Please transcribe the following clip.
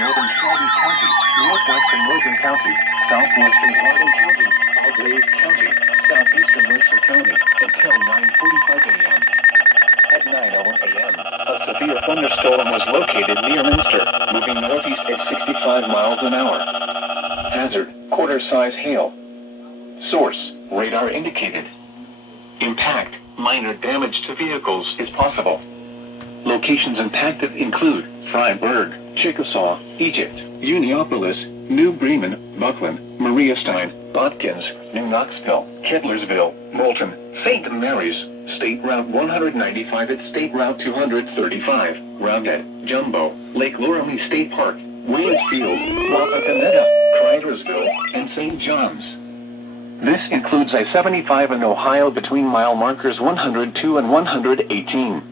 northern Shelby County, northwestern Logan County, southwestern Hardin County, Algraves County, southeastern Mercer County, until 9:45 a.m. At 9:01 a.m., a severe thunderstorm was located near Minster, moving northeast at 65 miles an hour. Hazard, quarter-size hail. Source, radar indicated. Impact, minor damage to vehicles is possible. Locations impacted include Freiburg, Chickasaw, Egypt, Uniopolis, New Bremen, Buckland, Mariastein, Botkins, New Knoxville, Kettlersville, Moulton, St. Mary's, State Route 195 at State Route 235, Roundhead, Jumbo, Lake Loramie State Park, Williamsfield, Wapakoneta, Cridersville, and St. John's. This includes I-75 in Ohio between mile markers 102 and 118.